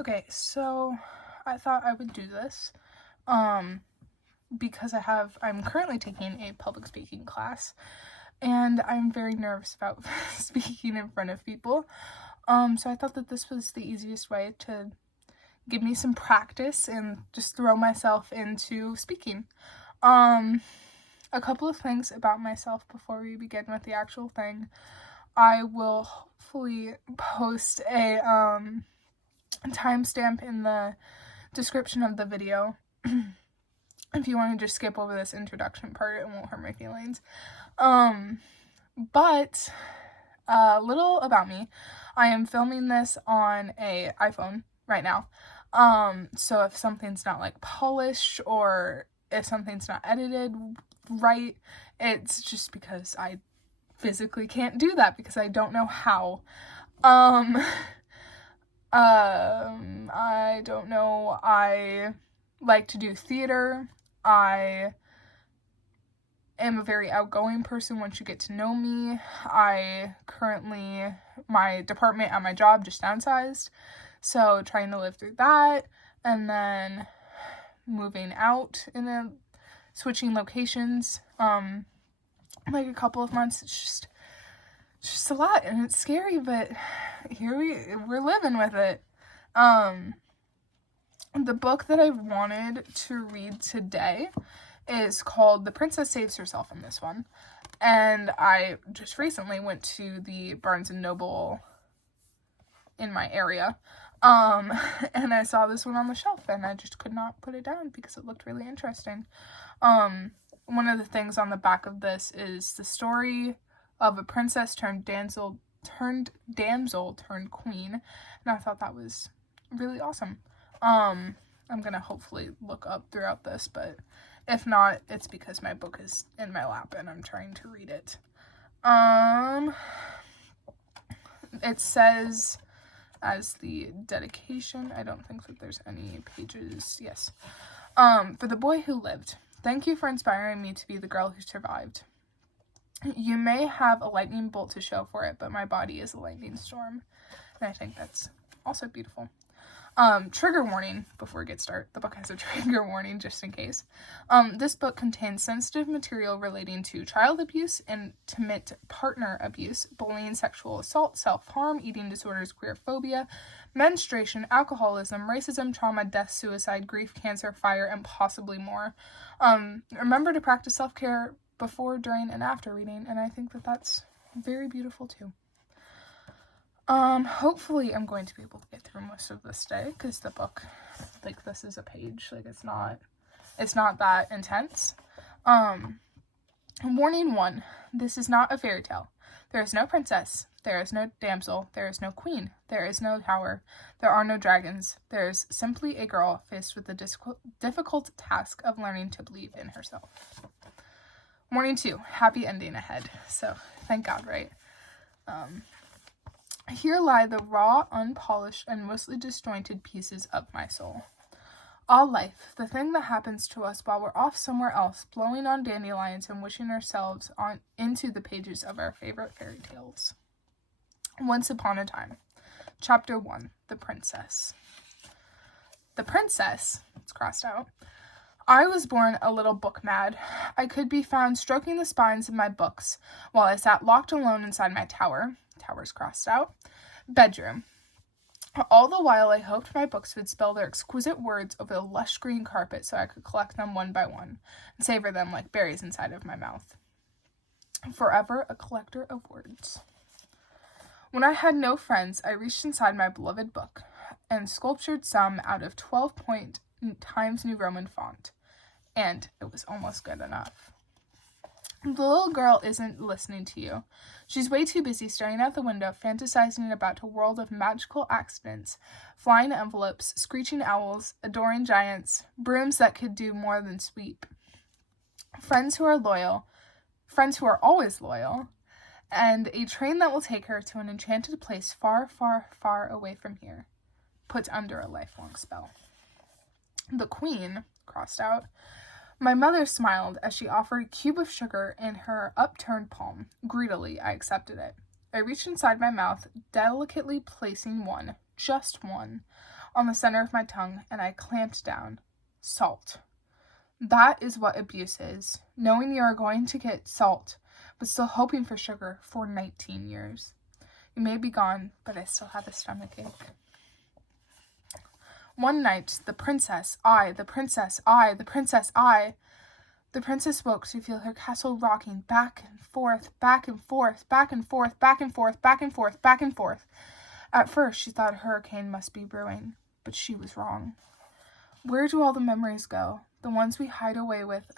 Okay, so I thought I would do this because I'm currently taking a public speaking class and I'm very nervous about speaking in front of people. So I thought that this was the easiest way to give me some practice and just throw myself into speaking. A couple of things about myself before we begin with the actual thing. I will hopefully post a timestamp in the description of the video. If you want to just skip over this introduction part, it won't hurt my feelings. But a little about me. I am filming this on a iPhone right now. So if something's not like polished or if something's not edited right, it's just because I physically can't do that because I don't know how. I don't know. I like to do theater. I am a very outgoing person once you get to know me. My department at my job just downsized, so trying to live through that, and then moving out switching locations, like a couple of months. It's just a lot, and it's scary, but we're living with it. The book that I wanted to read today is called The Princess Saves Herself in this one. And I just recently went to the Barnes & Noble in my area. And I saw this one on the shelf and I just could not put it down because it looked really interesting. One of the things on the back of this is the story of a princess turned damsel turned queen. And I thought that was really awesome. I'm gonna hopefully look up throughout this, but if not, it's because my book is in my lap and I'm trying to read it. It says as the dedication, I don't think that there's any pages. Yes. For the boy who lived. Thank you for inspiring me to be the girl who survived. You may have a lightning bolt to show for it, but my body is a lightning storm. And I think that's also beautiful. Trigger warning before we get started. The book has a trigger warning just in case. This book contains sensitive material relating to child abuse, intimate partner abuse, bullying, sexual assault, self-harm, eating disorders, queer phobia, menstruation, alcoholism, racism, trauma, death, suicide, grief, cancer, fire, and possibly more. Remember to practice self-care before, during, and after reading, and I think that that's very beautiful too. Hopefully I'm going to be able to get through most of this day, because the book, like, this is a page, like, it's not that intense. Warning 1, this is not a fairy tale. There is no princess, there is no damsel, there is no queen, there is no tower, there are no dragons, there is simply a girl faced with the difficult task of learning to believe in herself. Warning 2, happy ending ahead, so thank God, right? Here lie the raw, unpolished, and mostly disjointed pieces of my soul. All life, the thing that happens to us while we're off somewhere else, blowing on dandelions and wishing ourselves into the pages of our favorite fairy tales. Once upon a time. Chapter 1, The Princess. The princess, it's crossed out. I was born a little book mad. I could be found stroking the spines of my books while I sat locked alone inside my tower's crossed out, bedroom. All the while I hoped my books would spill their exquisite words over the lush green carpet so I could collect them one by one and savor them like berries inside of my mouth. Forever a collector of words. When I had no friends, I reached inside my beloved book and sculptured some out of 12-point Times New Roman font. And it was almost good enough. The little girl isn't listening to you. She's way too busy staring out the window, fantasizing about a world of magical accidents, flying envelopes, screeching owls, adoring giants, brooms that could do more than sweep. Friends who are always loyal, and a train that will take her to an enchanted place far, far, far away from here, put under a lifelong spell. The queen, crossed out. My mother smiled as she offered a cube of sugar in her upturned palm. Greedily, I accepted it. I reached inside my mouth, delicately placing one, just one, on the center of my tongue, and I clamped down. Salt. That is what abuse is, knowing you are going to get salt, but still hoping for sugar for 19 years. You may be gone, but I still have a stomachache. One night, the princess woke to feel her castle rocking back and forth, back and forth, back and forth, back and forth, back and forth, back and forth. At first, she thought a hurricane must be brewing, but she was wrong. Where do all the memories go? The ones we hide away with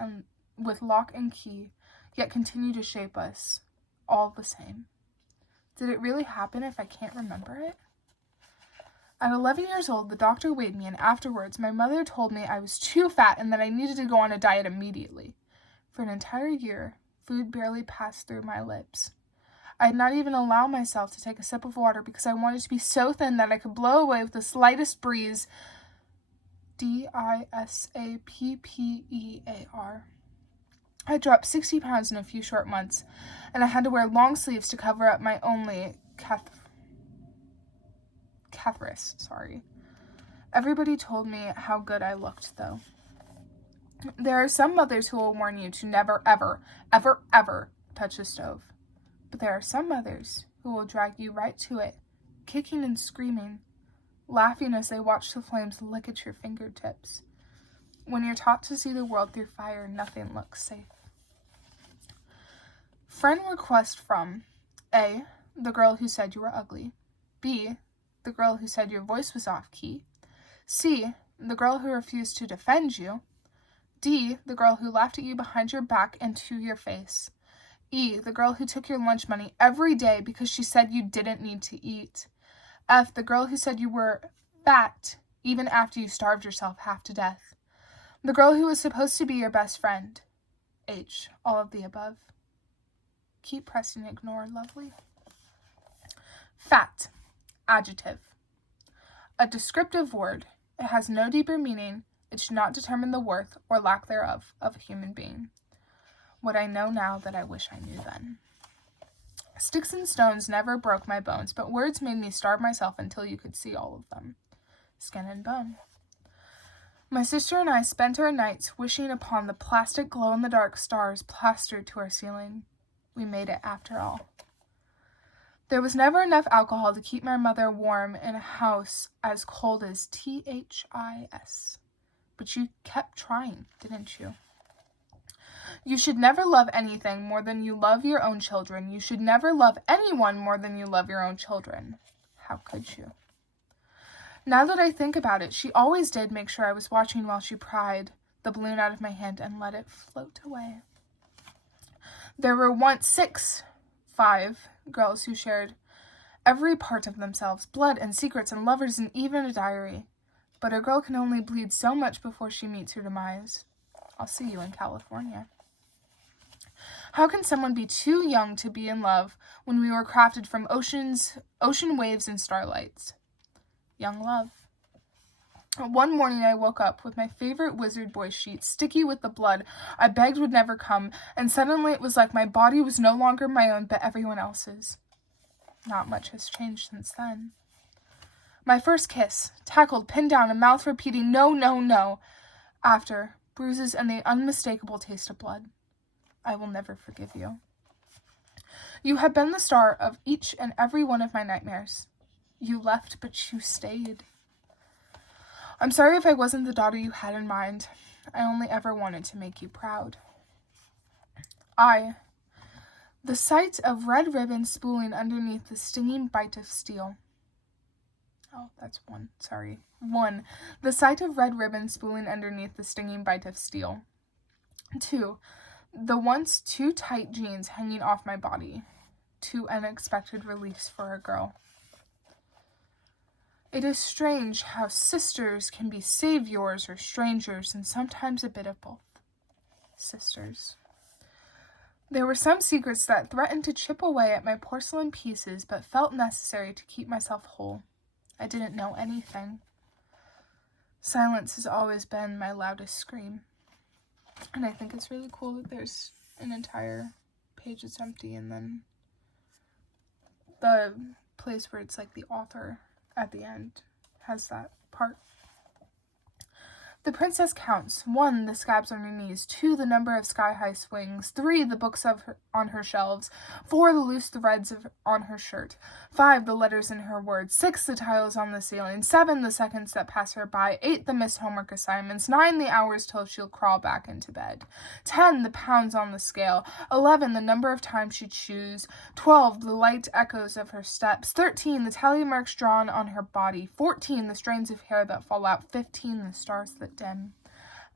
lock and key, yet continue to shape us, all the same. Did it really happen if I can't remember it? At 11 years old, the doctor weighed me, and afterwards, my mother told me I was too fat and that I needed to go on a diet immediately. For an entire year, food barely passed through my lips. I had not even allowed myself to take a sip of water because I wanted to be so thin that I could blow away with the slightest breeze. DISAPPEAR. I dropped 60 pounds in a few short months, and I had to wear long sleeves to cover up my only Catharsis. Everybody told me how good I looked, though. There are some mothers who will warn you to never, ever, ever, ever touch a stove. But there are some mothers who will drag you right to it, kicking and screaming, laughing as they watch the flames lick at your fingertips. When you're taught to see the world through fire, nothing looks safe. Friend request from A, the girl who said you were ugly. B, the girl who said your voice was off key. C, the girl who refused to defend you. D, the girl who laughed at you behind your back and to your face. E, the girl who took your lunch money every day because she said you didn't need to eat. F, the girl who said you were fat even after you starved yourself half to death. The girl who was supposed to be your best friend. H, all of the above. Keep pressing ignore, lovely. Fat. Adjective. A descriptive word. It has no deeper meaning. It should not determine the worth or lack thereof of a human being. What I know now that I wish I knew then. Sticks and stones never broke my bones, but words made me starve myself until you could see all of them. Skin and bone. My sister and I spent our nights wishing upon the plastic glow-in-the-dark stars plastered to our ceiling. We made it after all. There was never enough alcohol to keep my mother warm in a house as cold as THIS. But you kept trying, didn't you? You should never love anything more than you love your own children. You should never love anyone more than you love your own children. How could you? Now that I think about it, she always did make sure I was watching while she pried the balloon out of my hand and let it float away. There were once 5 girls who shared every part of themselves, blood and secrets and lovers and even a diary. But a girl can only bleed so much before she meets her demise. I'll see you in California. How can someone be too young to be in love when we were crafted from ocean waves and starlights? Young love. One morning I woke up with my favorite Wizard Boy sheet sticky with the blood I begged would never come, and suddenly it was like my body was no longer my own but everyone else's. Not much has changed since then. My first kiss, tackled, pinned down, a mouth repeating no, no, no. After, bruises and the unmistakable taste of blood. I will never forgive you. You have been the star of each and every one of my nightmares. You left, but you stayed. I'm sorry if I wasn't the daughter you had in mind. I only ever wanted to make you proud. The sight of red ribbon spooling underneath the stinging bite of steel. Oh, that's one. Sorry. 1. The sight of red ribbon spooling underneath the stinging bite of steel. 2. The once too tight jeans hanging off my body. Too unexpected release for a girl. It is strange how sisters can be saviors or strangers, and sometimes a bit of both. Sisters. There were some secrets that threatened to chip away at my porcelain pieces, but felt necessary to keep myself whole. I didn't know anything. Silence has always been my loudest scream. And I think it's really cool that there's an entire page that's empty, and then the place where it's like the author at the end has that part. The princess counts. 1, the scabs on her knees. 2, the number of sky-high swings. 3, the books on her shelves. 4, the loose threads on her shirt. 5, the letters in her words. 6, the tiles on the ceiling. 7, the seconds that pass her by. 8, the missed homework assignments. 9, the hours till she'll crawl back into bed. 10, the pounds on the scale. 11, the number of times she chews. 12, the light echoes of her steps. 13, the tally marks drawn on her body. 14, the strands of hair that fall out. 15, the stars that dim.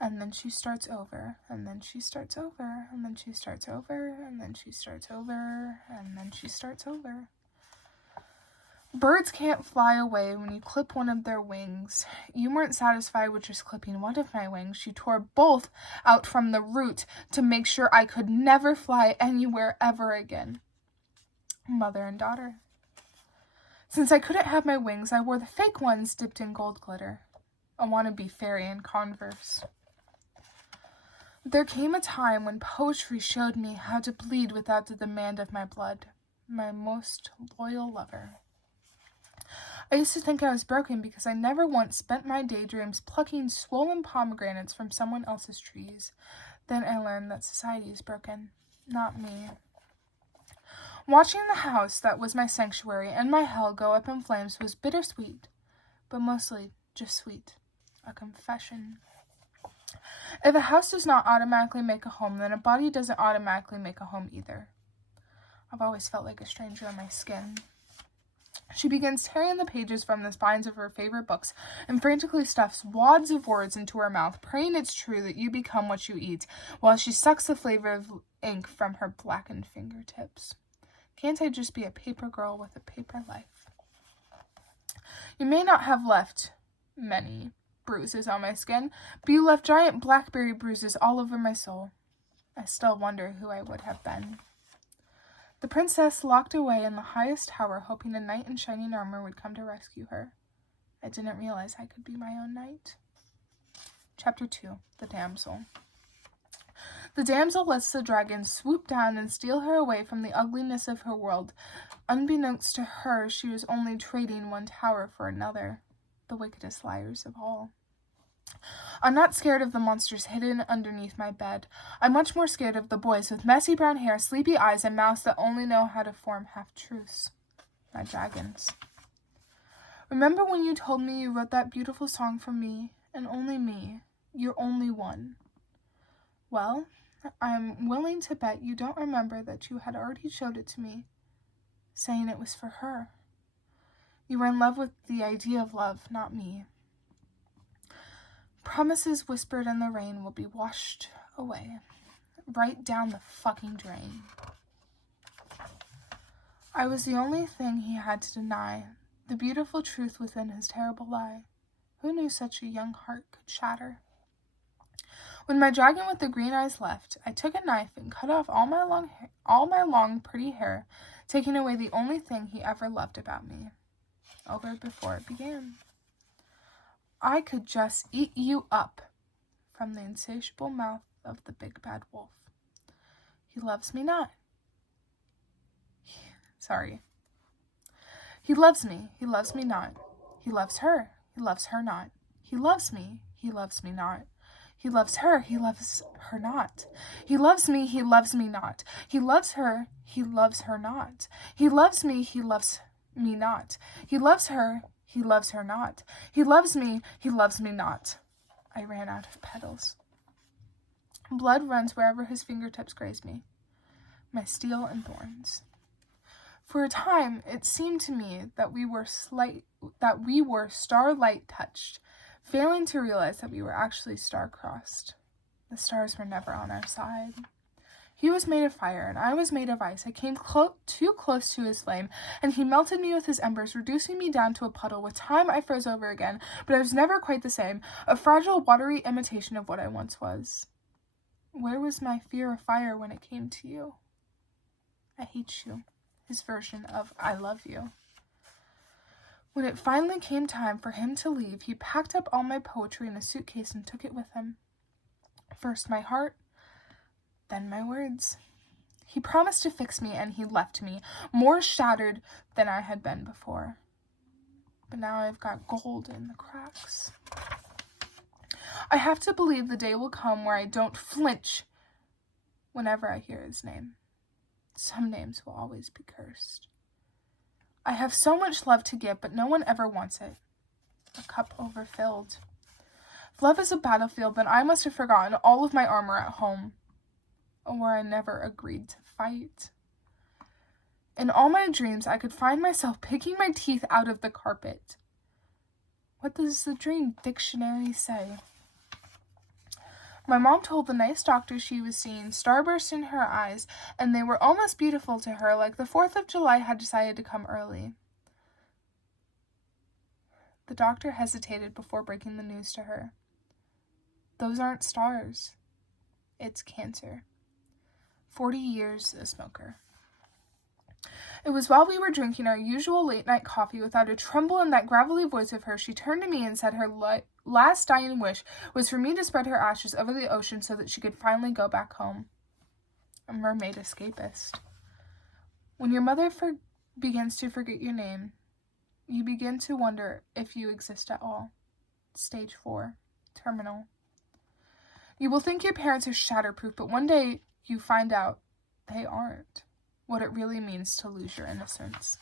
And then she starts over, and then she starts over, and then she starts over, and then she starts over, and then she starts over. Birds can't fly away when you clip one of their wings. You weren't satisfied with just clipping one of my wings. You tore both out from the root to make sure I could never fly anywhere ever again. Mother and daughter. Since I couldn't have my wings, I wore the fake ones dipped in gold glitter. A wannabe fairy in Converse. There came a time when poetry showed me how to bleed without the demand of my blood. My most loyal lover. I used to think I was broken because I never once spent my daydreams plucking swollen pomegranates from someone else's trees. Then I learned that society is broken, not me. Watching the house that was my sanctuary and my hell go up in flames was bittersweet, but mostly just sweet. A confession. If a house does not automatically make a home, then a body doesn't automatically make a home either. I've always felt like a stranger in my skin. She begins tearing the pages from the spines of her favorite books and frantically stuffs wads of words into her mouth, praying it's true that you become what you eat, while she sucks the flavor of ink from her blackened fingertips. Can't I just be a paper girl with a paper life? You may not have left many bruises on my skin, but you left giant blackberry bruises all over my soul. I still wonder who I would have been. The princess locked away in the highest tower, hoping a knight in shining armor would come to rescue her. I didn't realize I could be my own knight. Chapter 2. The Damsel. The damsel lets the dragon swoop down and steal her away from the ugliness of her world. Unbeknownst to her, she was only trading one tower for another. The wickedest liars of all. I'm not scared of the monsters hidden underneath my bed. I'm much more scared of the boys with messy brown hair, sleepy eyes, and mouths that only know how to form half-truths. My dragons. Remember when you told me you wrote that beautiful song for me, and only me, your only one? Well, I'm willing to bet you don't remember that you had already showed it to me, saying it was for her. You were in love with the idea of love, not me. Promises whispered in the rain will be washed away, right down the fucking drain. I was the only thing he had to deny, the beautiful truth within his terrible lie. Who knew such a young heart could shatter? When my dragon with the green eyes left, I took a knife and cut off all my long pretty hair, taking away the only thing he ever loved about me. Over before it began. I could just eat you up from the insatiable mouth of the big bad wolf. He loves me not. He loves me. He loves me not. He loves her. He loves her not. He loves me. He loves me not. He loves her. He loves her not. He loves me. He loves me not. He loves her. He loves her not. He loves me. He loves me not. He loves her. He loves her not. He loves me. He loves me not. I ran out of petals. Blood runs wherever his fingertips graze me. My steel and thorns. For a time, it seemed to me that we were starlight touched, failing to realize that we were actually star-crossed. The stars were never on our side. He was made of fire, and I was made of ice. I came too close to his flame, and he melted me with his embers, reducing me down to a puddle. With time, I froze over again, but I was never quite the same, a fragile, watery imitation of what I once was. Where was my fear of fire when it came to you? I hate you. His version of I love you. When it finally came time for him to leave, he packed up all my poetry in a suitcase and took it with him. First my heart, then my words. He promised to fix me, and he left me, more shattered than I had been before. but now I've got gold in the cracks. I have to believe the day will come where I don't flinch whenever I hear his name. Some names will always be cursed. I have so much love to give, but no one ever wants it. A cup overfilled. If love is a battlefield, then I must have forgotten all of my armor at home, where I never agreed to fight. In all my dreams, I could find myself picking my teeth out of the carpet. What does the dream dictionary say? My mom told the nice doctor she was seeing starburst in her eyes, and they were almost beautiful to her, like the 4th of July had decided to come early. The doctor hesitated before breaking the news to her. Those aren't stars. It's cancer. 40 years a smoker. It was while we were drinking our usual late-night coffee, without a tremble in that gravelly voice of hers, she turned to me and said her last dying wish was for me to spread her ashes over the ocean so that she could finally go back home. A mermaid escapist. When your mother begins to forget your name, you begin to wonder if you exist at all. Stage 4. Terminal. You will think your parents are shatterproof, but one day you find out they aren't. What it really means to lose your innocence.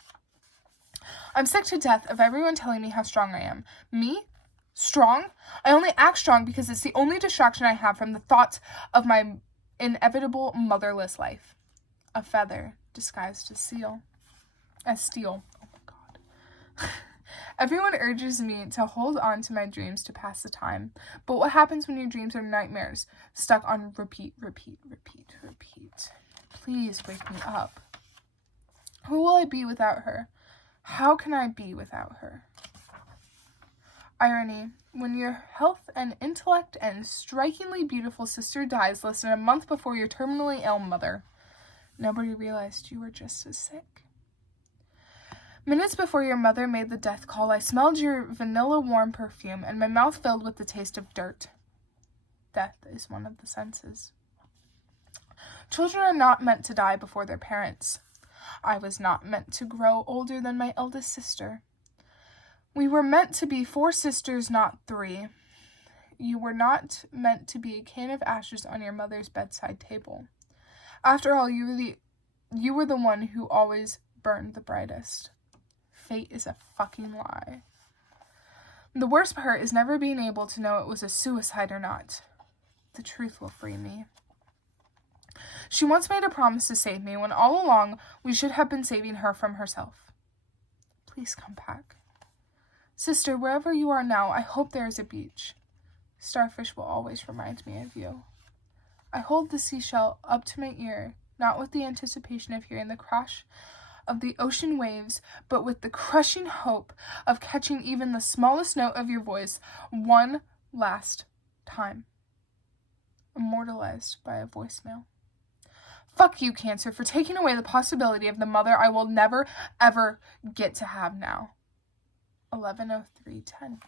I'm sick to death of everyone telling me how strong I am. Me? Strong? I only act strong because it's the only distraction I have from the thoughts of my inevitable motherless life. A feather disguised as steel. Oh my God. Everyone urges me to hold on to my dreams to pass the time. But what happens when your dreams are nightmares, stuck on repeat? Please wake me up. Who will I be without her? How can I be without her? Irony. When your health and intellect and strikingly beautiful sister dies less than a month before your terminally ill mother, nobody realized you were just as sick. Minutes before your mother made the death call, I smelled your vanilla warm perfume and my mouth filled with the taste of dirt. Death is one of the senses. Children are not meant to die before their parents. I was not meant to grow older than my eldest sister. We were meant to be 4 sisters, not 3. You were not meant to be a can of ashes on your mother's bedside table. After all, you were the one who always burned the brightest. Fate is a fucking lie. The worst part is never being able to know it was a suicide or not. The truth will free me. She once made a promise to save me when all along we should have been saving her from herself. Please come back. Sister, wherever you are now, I hope there is a beach. Starfish will always remind me of you. I hold the seashell up to my ear, not with the anticipation of hearing the crash of the ocean waves, but with the crushing hope of catching even the smallest note of your voice one last time. Immortalized by a voicemail. Fuck you, Cancer, for taking away the possibility of the mother I will never, ever get to have now. 11:03:10.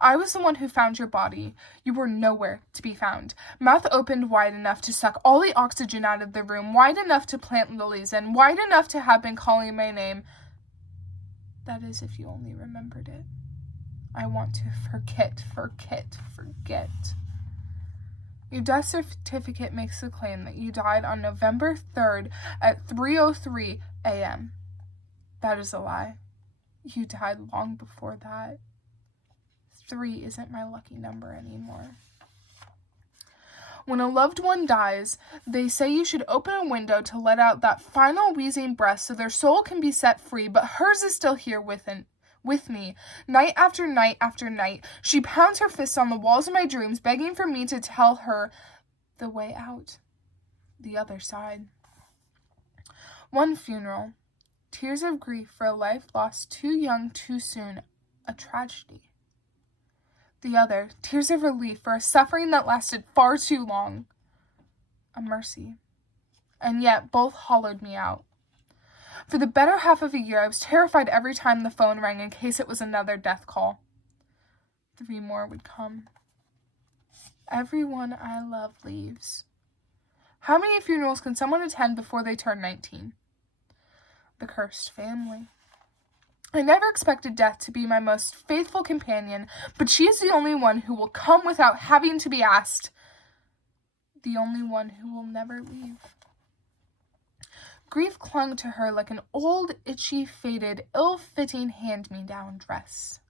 I was the one who found your body. You were nowhere to be found. Mouth opened wide enough to suck all the oxygen out of the room, wide enough to plant lilies in, wide enough to have been calling my name. That is, if you only remembered it. I want to forget. Your death certificate makes the claim that you died on November 3rd at 3:03 a.m. That is a lie. You died long before that. 3 isn't my lucky number anymore. When a loved one dies, they say you should open a window to let out that final wheezing breath so their soul can be set free, but hers is still here with me. Night after night after night, she pounds her fists on the walls of my dreams, begging for me to tell her the way out. The other side. One funeral. Tears of grief for a life lost too young, too soon. A tragedy. The other. Tears of relief for a suffering that lasted far too long. A mercy. And yet, both hollowed me out. For the better half of a year, I was terrified every time the phone rang in case it was another death call. 3 more would come. Everyone I love leaves. How many funerals can someone attend before they turn 19? The cursed family. I never expected death to be my most faithful companion, but she is the only one who will come without having to be asked. The only one who will never leave. Grief clung to her like an old, itchy, faded, ill-fitting hand-me-down dress.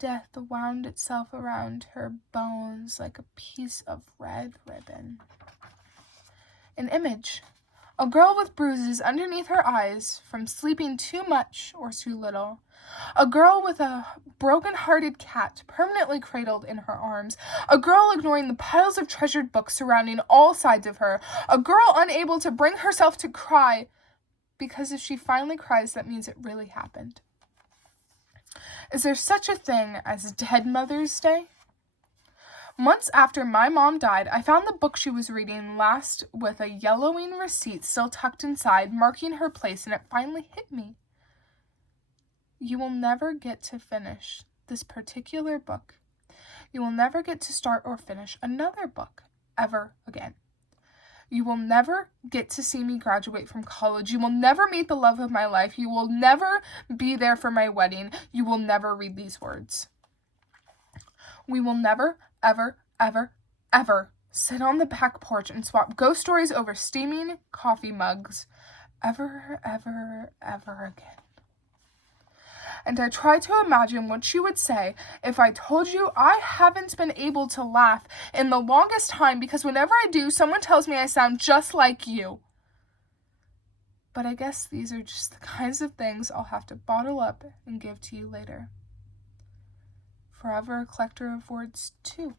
Death wound itself around her bones like a piece of red ribbon. An image. A girl with bruises underneath her eyes from sleeping too much or too little. A girl with a broken-hearted cat permanently cradled in her arms. A girl ignoring the piles of treasured books surrounding all sides of her. A girl unable to bring herself to cry, because if she finally cries, that means it really happened. Is there such a thing as Dead Mother's Day? Months after my mom died, I found the book she was reading last with a yellowing receipt still tucked inside, marking her place, and it finally hit me. You will never get to finish this particular book. You will never get to start or finish another book ever again. You will never get to see me graduate from college. You will never meet the love of my life. You will never be there for my wedding. You will never read these words. We will never, ever, ever, ever sit on the back porch and swap ghost stories over steaming coffee mugs. Ever, ever, ever again. And I tried to imagine what she would say if I told you I haven't been able to laugh in the longest time because whenever I do, someone tells me I sound just like you. But I guess these are just the kinds of things I'll have to bottle up and give to you later. Forever a collector of words, too.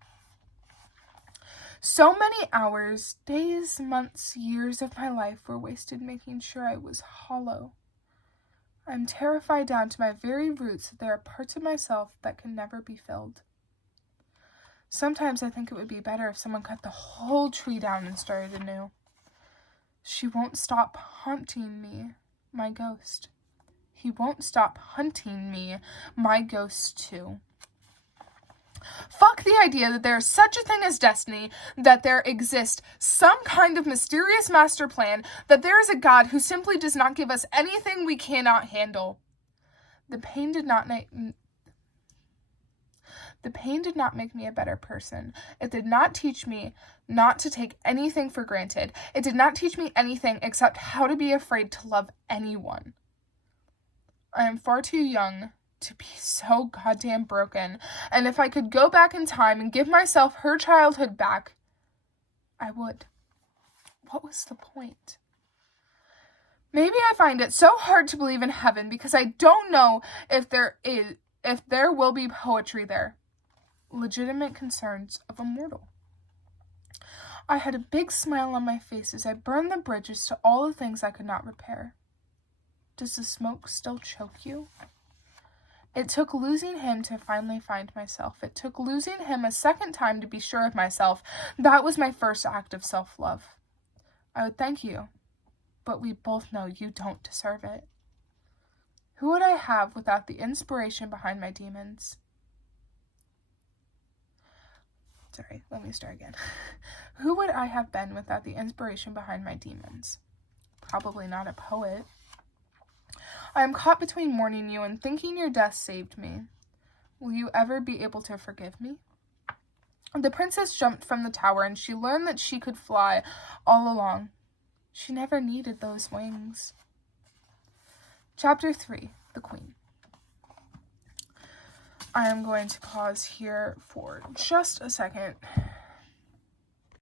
So many hours, days, months, years of my life were wasted making sure I was hollow. I'm terrified down to my very roots that there are parts of myself that can never be filled. Sometimes I think it would be better if someone cut the whole tree down and started anew. She won't stop haunting me, my ghost. He won't stop hunting me, my ghost too. Fuck the idea that there is such a thing as destiny, that there exists some kind of mysterious master plan, that there is a God who simply does not give us anything we cannot handle. The pain did not make me a better person. It did not teach me not to take anything for granted. It did not teach me anything except how to be afraid to love anyone. I am far too young to be so goddamn broken, and if I could go back in time and give myself her childhood back, I would. What was the point? Maybe I find it so hard to believe in heaven because I don't know if there will be poetry there. Legitimate concerns of a mortal. I had a big smile on my face as I burned the bridges to all the things I could not repair. Does the smoke still choke you? It took losing him to finally find myself. It took losing him a second time to be sure of myself. That was my first act of self-love. I would thank you, but we both know you don't deserve it. Who would I have without the inspiration behind my demons? Sorry, let me start again. Who would I have been without the inspiration behind my demons? Probably not a poet. I am caught between mourning you and thinking your death saved me. Will you ever be able to forgive me? The princess jumped from the tower and she learned that she could fly all along. She never needed those wings. Chapter 3, The Queen. I am going to pause here for just a second